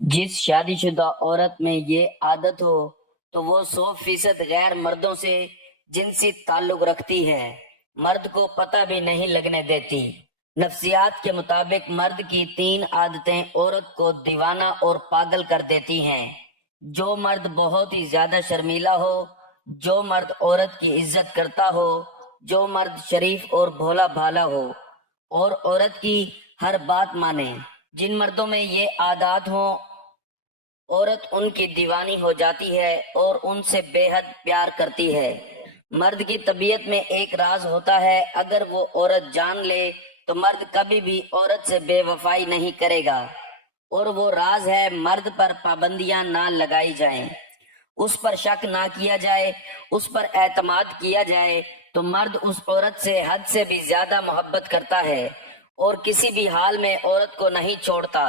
जिस शादीशुदा औरत में ये आदत हो तो वो 100% गैर मर्दों से जिनसी ताल्लुक रखती है, मर्द को पता भी नहीं लगने देती। नफ्सियात के मुताबिक मर्द की 3 आदतें औरत को दीवाना और पागल कर देती हैं। जो मर्द बहुत ही ज्यादा शर्मीला हो, जो मर्द औरत की इज्जत करता हो, जो मर्द शरीफ और भोला भाला हो और औरत की हर बात माने, जिन मर्दों में ये आदत हो, औरत उनकी दीवानी हो जाती है और उनसे बेहद प्यार करती है। मर्द की तबीयत में एक राज होता है, अगर वो औरत जान ले तो मर्द कभी भी औरत से बेवफाई नहीं करेगा, और वो राज है मर्द पर पाबंदियां ना लगाई जाएं, उस पर शक ना किया जाए, उस पर एतमाद किया जाए तो मर्द उस औरत से हद से भी ज्यादा मोहब्बत करता है और किसी भी हाल में औरत को नहीं छोड़ता।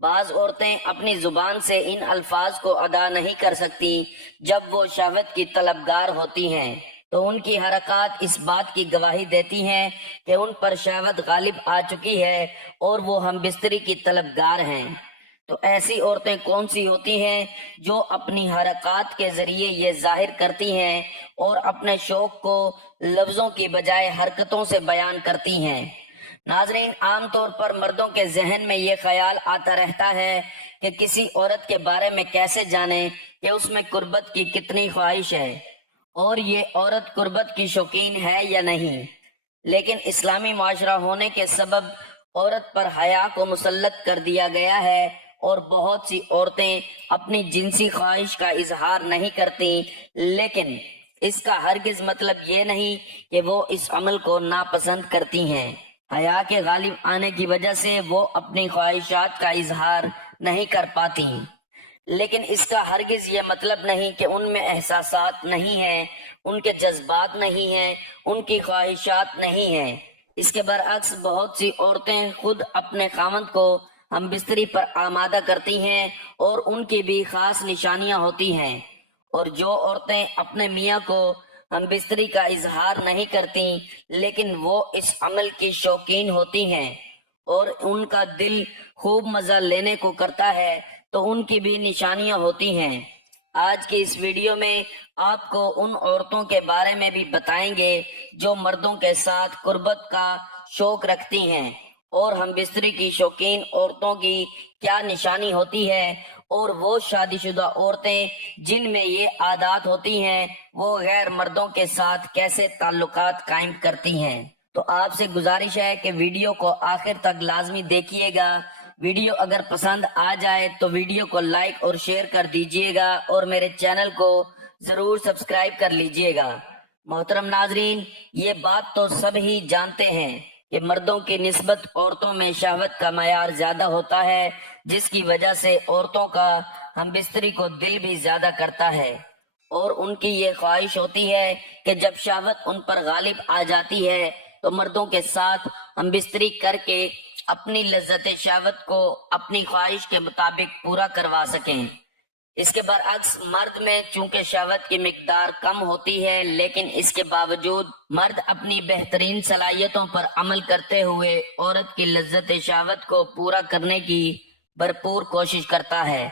बाज औरतें अपनी जुबान से इन अल्फाज को अदा नहीं कर सकती। जब वो शहवत की तलबगार होती हैं तो उनकी हरकत इस बात की गवाही देती हैं कि उन पर शहवत गालिब आ चुकी है और वो हम बिस्तरी की तलबगार हैं। तो ऐसी औरतें कौन सी होती हैं जो अपनी हरकत के जरिए ये जाहिर करती हैं और अपने शौक को लफ्जों की बजाय हरकतों से बयान करती हैं। नाजरीन, आमतौर पर मर्दों के जहन में ये ख्याल आता रहता है कि किसी औरत के बारे में कैसे जाने कि उसमें कुर्बत की कितनी ख्वाहिश है और ये औरत कुर्बत की शौकीन है या नहीं। लेकिन इस्लामी माशरा होने के सबब औरत पर हया को मुसल्लत कर दिया गया है और बहुत सी औरतें अपनी जिनसी ख्वाहिश का इजहार नहीं करती, लेकिन इसका हरगिज मतलब ये नहीं कि वो इस अमल को नापसंद करती हैं। हया के गालिब आने की वजह से वो अपनी ख्वाहिशात का इजहार नहीं कर पाती, लेकिन इसका हरगिज ये मतलब नहीं कि उनमें एहसासात नहीं हैं, उनके जज्बात नहीं हैं, उनकी ख्वाहिशात नहीं हैं। इसके बरअक्स बहुत सी औरतें खुद अपने खामद को हम बिस्तरी पर आमादा करती हैं और उनकी भी खास निशानियां होती हैं। और जो औरतें अपने मियाँ को हम बिस्तरी का इजहार नहीं करती, लेकिन वो इस अमल की शौकीन होती हैं और उनका दिल खूब मजा लेने को करता है, तो उनकी भी निशानियां होती हैं। आज की इस वीडियो में आपको उन औरतों के बारे में भी बताएंगे जो मर्दों के साथ कुर्बत का शौक रखती हैं और हम बिस्तरी की शौकीन औरतों की क्या निशानी होती है, और वो शादीशुदा औरतें जिनमें ये आदत होती हैं वो गैर मर्दों के साथ कैसे ताल्लुकात कायम करती हैं। तो आपसे गुजारिश है कि वीडियो को आखिर तक लाजमी देखिएगा। वीडियो अगर पसंद आ जाए तो वीडियो को लाइक और शेयर कर दीजिएगा और मेरे चैनल को जरूर सब्सक्राइब कर लीजिएगा। मोहतरम नाजरीन, ये बात तो सब ही जानते हैं कि मर्दों की निस्बत औरतों में शहवत का मयार ज्यादा होता है, जिसकी वजह से औरतों का हम बिस्तरी को दिल भी ज्यादा करता है और उनकी ये ख्वाहिश होती है कि जब शहवत उन पर गालिब आ जाती है तो मर्दों के साथ हम बिस्तरी करके अपनी लज्जत शहवत को अपनी ख्वाहिश के मुताबिक पूरा करवा सकें। इसके बरअक्स मर्द में चूंकि शहवत की मिकदार कम होती है, लेकिन इसके बावजूद मर्द अपनी बेहतरीन सलाहियतों पर अमल करते हुए औरत की लज्जत शहवत को पूरा करने की भरपूर कोशिश करता है।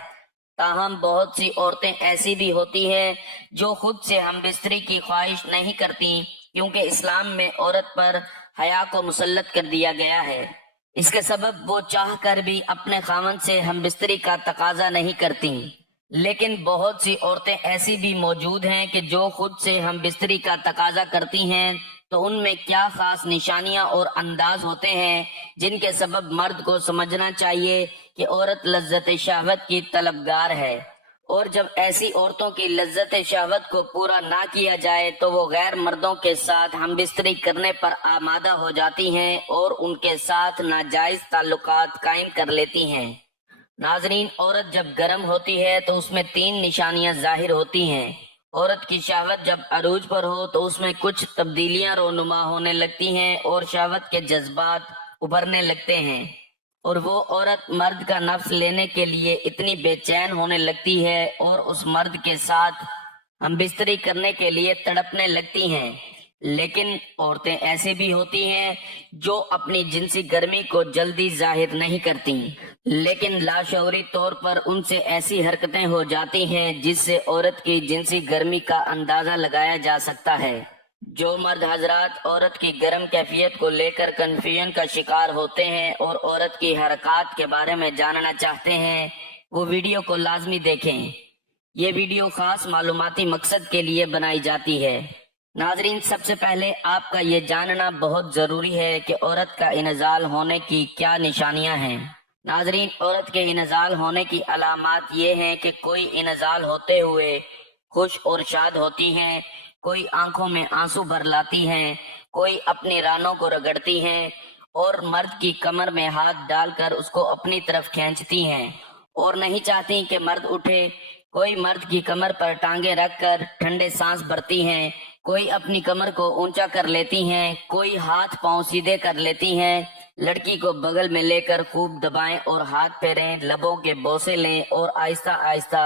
ताहम बहुत सी औरतें ऐसी भी होती हैं जो खुद से हम बिस्तरी की ख्वाहिश नहीं करती, क्योंकि इस्लाम में औरत पर हया को मुसल्लत कर दिया गया है। इसके सबब वो चाह कर भी अपने खामन से हम बिस्तरी का तकाजा नहीं करती। लेकिन बहुत सी औरतें ऐसी भी मौजूद हैं कि जो खुद से हम बिस्तरी का तकाजा करती हैं, तो उनमें क्या खास निशानियां और अंदाज होते हैं जिनके सबब मर्द को समझना चाहिए कि औरत लज्जत शहवत की तलबगार है। और जब ऐसी औरतों की लज्जत शहवत को पूरा ना किया जाए तो वो गैर मर्दों के साथ हम बिस्तरी करने पर आमादा हो जाती हैं और उनके साथ नाजायज ताल्लुकात कायम कर लेती हैं। नाजरीन, औरत जब गर्म होती है तो उसमें 3 निशानियां जाहिर होती हैं। औरत की शहवत जब अरूज पर हो तो उसमें कुछ तब्दीलियां रोनुमा होने लगती हैं और शहवत के जज्बात उभरने लगते हैं, और वो औरत मर्द का नफ्स लेने के लिए इतनी बेचैन होने लगती है और उस मर्द के साथ हम बिस्तरी करने के लिए तड़पने लगती हैं। लेकिन औरतें ऐसी भी होती हैं जो अपनी जिनसी गर्मी को जल्दी जाहिर नहीं करती, लेकिन लाशऊरी तौर पर उनसे ऐसी हरकतें हो जाती हैं जिससे औरत की जिनसी गर्मी का अंदाजा लगाया जा सकता है। जो मर्द हजरात औरत की गर्म कैफियत को लेकर कंफ्यूजन का शिकार होते हैं और औरत की हरकत के बारे में जानना चाहते हैं, वो वीडियो को लाजमी देखें। ये वीडियो खास मालूमाती मकसद के लिए बनाई जाती है। नाजरीन, सबसे पहले आपका ये जानना बहुत जरूरी है कि औरत का इनजाल होने की क्या निशानियां हैं। नाजरीन, औरत के इनजाल होने की अलामात ये हैं कि कोई इनजाल होते हुए खुश और शाद होती हैं, कोई आंखों में आंसू भर लाती हैं, कोई अपनी रानों को रगड़ती हैं और मर्द की कमर में हाथ डालकर उसको अपनी तरफ खींचती हैं और नहीं चाहती कि मर्द उठे। कोई मर्द की कमर पर टांगे रखकर ठंडे सांस भरती हैं, कोई अपनी कमर को ऊंचा कर लेती हैं, कोई हाथ पांव सीधे कर लेती हैं। लड़की को बगल में लेकर खूब दबाएं और हाथ फेरें, लबों के बोसे लें और आहिस्ता आहिस्ता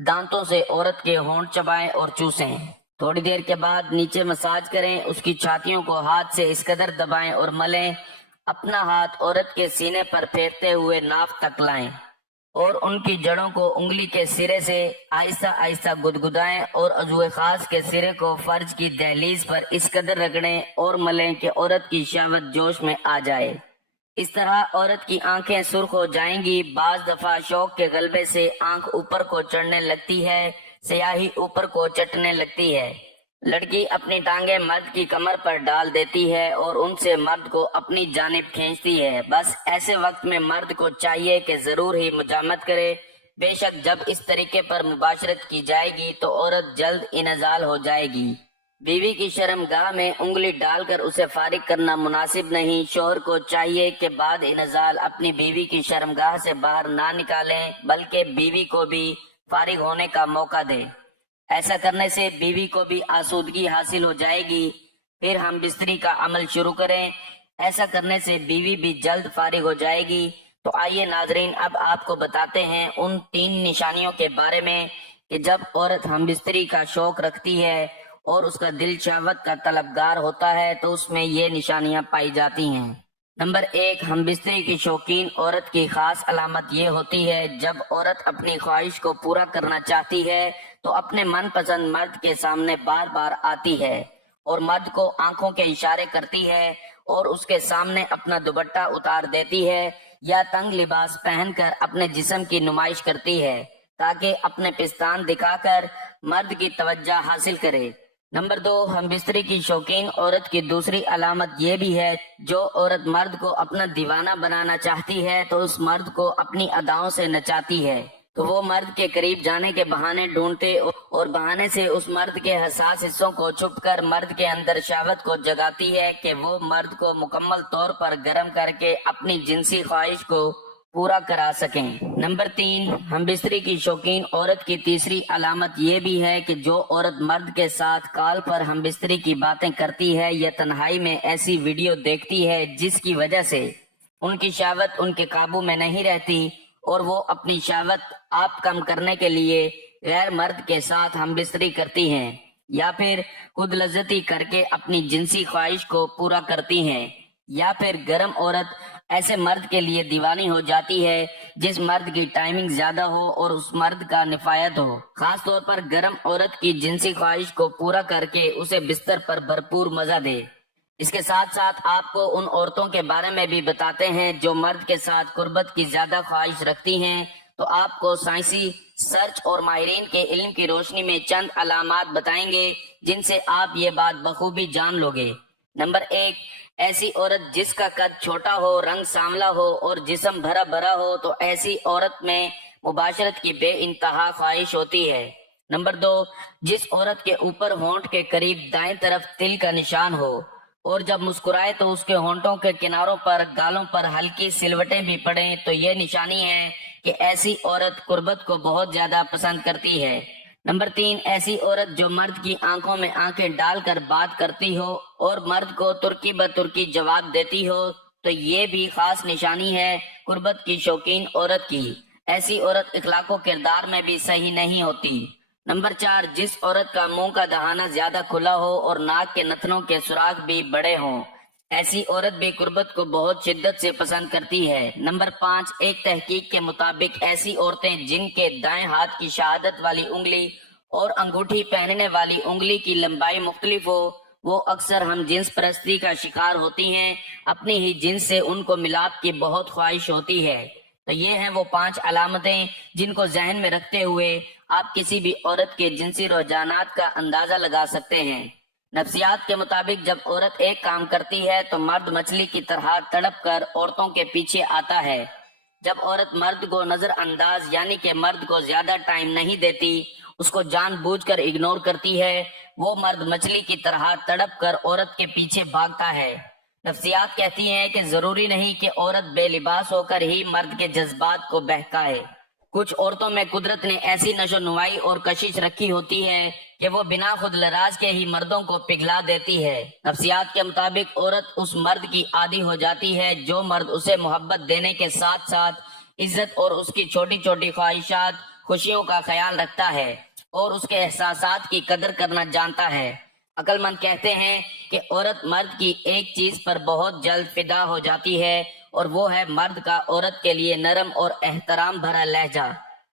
दांतों से औरत के होंठ चबाएं और चूसें। थोड़ी देर के बाद नीचे मसाज करें, उसकी छातियों को हाथ से इस कदर दबाएं और मलें। अपना हाथ औरत के सीने पर फेरते हुए नाक तक लाएं और उनकी जड़ों को उंगली के सिरे से आहिस्ता आहिस्ता गुदगुदाएं और अज़ुए खास के सिरे को फर्ज की दहलीज पर इस कदर रगड़ें और मलें कि औरत की शहवत जोश में आ जाए। इस तरह औरत की आंखें सुर्ख हो जाएंगी। बाज दफा शौक के गलबे से आंख ऊपर को चढ़ने लगती है, स्याही ऊपर को चटने लगती है। लड़की अपनी टांगे मर्द की कमर पर डाल देती है और उनसे मर्द को अपनी जानिब खींचती है। बस ऐसे वक्त में मर्द को चाहिए कि जरूर ही मुजामत करे। बेशक जब इस तरीके पर मुबाशरत की जाएगी तो औरत जल्द इनजाल हो जाएगी। बीवी की शर्मगाह में उंगली डालकर उसे फारिग करना मुनासिब नहीं। शोहर को चाहिए कि बाद इनजाल अपनी बीवी की शर्मगाह से बाहर ना निकालें, बल्कि बीवी को भी फारिग होने का मौका दें। ऐसा करने से बीवी को भी आसूदगी हासिल हो जाएगी। फिर हम बिस्तरी का अमल शुरू करें। ऐसा करने से बीवी भी जल्द फारिग हो जाएगी। तो आइए नाजरीन, अब आपको बताते हैं उन 3 निशानियों के बारे में कि जब औरत हम बिस्तरी का शौक रखती है और उसका दिल शहवत का तलबगार होता है तो उसमें ये निशानियां पाई जाती हैं। नंबर 1, हम बिस्तरी की शौकीन औरत की खास अलामत ये होती है जब औरत अपनी ख्वाहिश को पूरा करना चाहती है तो अपने मनपसंद मर्द के सामने बार बार आती है और मर्द को आंखों के इशारे करती है और उसके सामने अपना दुपट्टा उतार देती है या तंग लिबास पहनकर अपने जिस्म की नुमाइश करती है ताकि अपने पिस्तान दिखाकर मर्द की तवज्जो हासिल करे। नंबर 2, हम बिस्तरी की शौकीन औरत की दूसरी अलामत ये भी है, जो औरत मर्द को अपना दीवाना बनाना चाहती है तो उस मर्द को अपनी अदाओं से नचाती है। तो वो मर्द के करीब जाने के बहाने ढूंढते और बहाने से उस मर्द के हसास हिस्सों को छुपकर मर्द के अंदर शहवत को जगाती है कि वो मर्द को मुकम्मल तौर पर गर्म करके अपनी जिनसी ख्वाहिश को पूरा करा सकें। नंबर 3, हम बिस्तरी की शौकीन औरत की तीसरी अलामत ये भी है कि जो औरत मर्द के साथ कॉल पर हम बिस्तरी की बातें करती है या तन्हाई में ऐसी वीडियो देखती है जिसकी वजह से उनकी शहवत उनके काबू में नहीं रहती और वो अपनी शहवत आप कम करने के लिए गैर मर्द के साथ हम बिस्तरी करती हैं या फिर खुद लज्जती करके अपनी जिनसी ख्वाहिश को पूरा करती हैं, या फिर गर्म औरत ऐसे मर्द के लिए दीवानी हो जाती है जिस मर्द की टाइमिंग ज्यादा हो और उस मर्द का निफायत हो। खास तौर पर गर्म औरत की जिनसी ख्वाहिश को पूरा करके उसे बिस्तर पर भरपूर मजा दे। इसके साथ साथ आपको उन औरतों के बारे में भी बताते हैं जो मर्द के साथ कुर्बत की ज्यादा ख्वाहिश रखती हैं। तो आपको साइंसी सर्च और माहिरीन के इल्म की रोशनी में चंद अलामात बताएंगे जिनसे आप ये बात बखूबी जान लोगे। नंबर 1, ऐसी औरत जिसका कद छोटा हो, रंग सांवला हो और जिस्म भरा भरा हो तो ऐसी औरत में मुबाशरत की बेइंतहा ख्वाहिश होती है। नंबर 2, जिस औरत के ऊपर होंठ के करीब दाएं तरफ तिल का निशान हो और जब मुस्कुराए तो उसके होंठों के किनारों पर गालों पर हल्की सिलवटें भी पड़े तो ये निशानी है कि ऐसी औरत कुर्बत को बहुत ज्यादा पसंद करती है। नंबर 3, ऐसी औरत जो मर्द की आंखों में आंखें डालकर बात करती हो और मर्द को तुर्की ब तुर्की जवाब देती हो तो ये भी खास निशानी है कुर्बत की शौकीन औरत की। ऐसी औरत इखलाको किरदार में भी सही नहीं होती। नंबर 4, जिस औरत का मुंह का दहाना ज्यादा खुला हो और नाक के नथनों के सुराख भी बड़े हों, ऐसी औरत भी गुर्बत को बहुत शिद्दत से पसंद करती है। नंबर 5, एक तहकीक के मुताबिक ऐसी औरतें जिनके दाएं हाथ की शहादत वाली उंगली और अंगूठी पहनने वाली उंगली की लंबाई मुख्तलिफ हो, वो अक्सर हम जिन्स परस्ती का शिकार होती हैं। अपनी ही जिन्स से उनको मिलाप की बहुत ख्वाहिश होती है। तो ये हैं वो 5 अलामतें जिनको जहन में रखते हुए आप किसी भी औरत के जिनसी रुझानात का अंदाजा लगा सकते हैं। नफ्सियात के मुताबिक जब औरत एक काम करती है तो मर्द मछली की तरह तड़प कर औरतों के पीछे आता है। जब औरत मर्द को नजरअंदाज यानी कि मर्द को ज्यादा टाइम नहीं देती, उसको जानबूझकर इग्नोर करती है, वो मर्द मछली की तरह तड़प कर औरत के पीछे भागता है। नफ्सियात कहती हैं कि जरूरी नहीं कि औरत बेलिबास होकर ही मर्द के जज्बात को बहकाए। कुछ औरतों में कुदरत ने ऐसी नशोनुमाई और कशिश रखी होती है कि वो बिना खुद लराज के ही मर्दों को पिघला देती है। नफ्सियात के मुताबिक औरत उस मर्द की आदी हो जाती है जो मर्द उसे मोहब्बत देने के साथ साथ इज्जत और उसकी छोटी छोटी ख्वाहिशात खुशियों का ख्याल रखता है और उसके एहसासात की कदर करना जानता है। अक्लमंद कहते हैं कि औरत मर्द की एक चीज पर बहुत जल्द फिदा हो जाती है और वो है मर्द का औरत के लिए नरम और एहतराम भरा लहजा।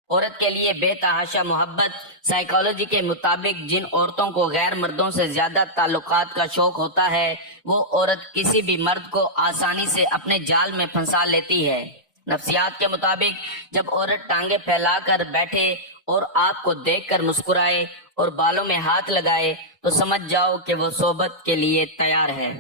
औरत के लिए बेतहाशा मोहब्बत। साइकोलॉजी के मुताबिक जिन औरतों को गैर मर्दों से ज्यादा ताल्लुकात का शौक होता है, वो औरत किसी भी मर्द को आसानी से अपने जाल में फंसा लेती है। नफ्सियात के मुताबिक जब औरत टांगे फैलाकर बैठे और आपको देखकर मुस्कुराए और बालों में हाथ लगाए तो समझ जाओ कि वो सोबत के लिए तैयार है।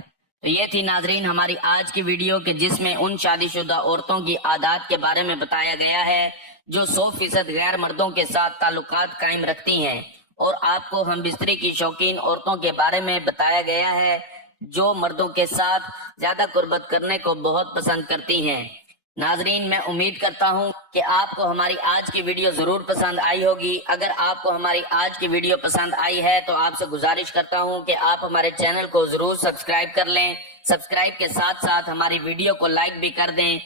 तो ये थी नाजरीन हमारी आज की वीडियो के जिसमें उन शादीशुदा औरतों की आदत के बारे में बताया गया है जो 100% गैर मर्दों के साथ ताल्लुकात कायम रखती हैं, और आपको हम बिस्तरी की शौकीन औरतों के बारे में बताया गया है जो मर्दों के साथ ज्यादा कुर्बत करने को बहुत पसंद करती हैं। नाजरीन, मैं उम्मीद करता हूं कि आपको हमारी आज की वीडियो जरूर पसंद आई होगी। अगर आपको हमारी आज की वीडियो पसंद आई है तो आपसे गुजारिश करता हूं कि आप हमारे चैनल को जरूर सब्सक्राइब कर लें। सब्सक्राइब के साथ साथ हमारी वीडियो को लाइक भी कर दें।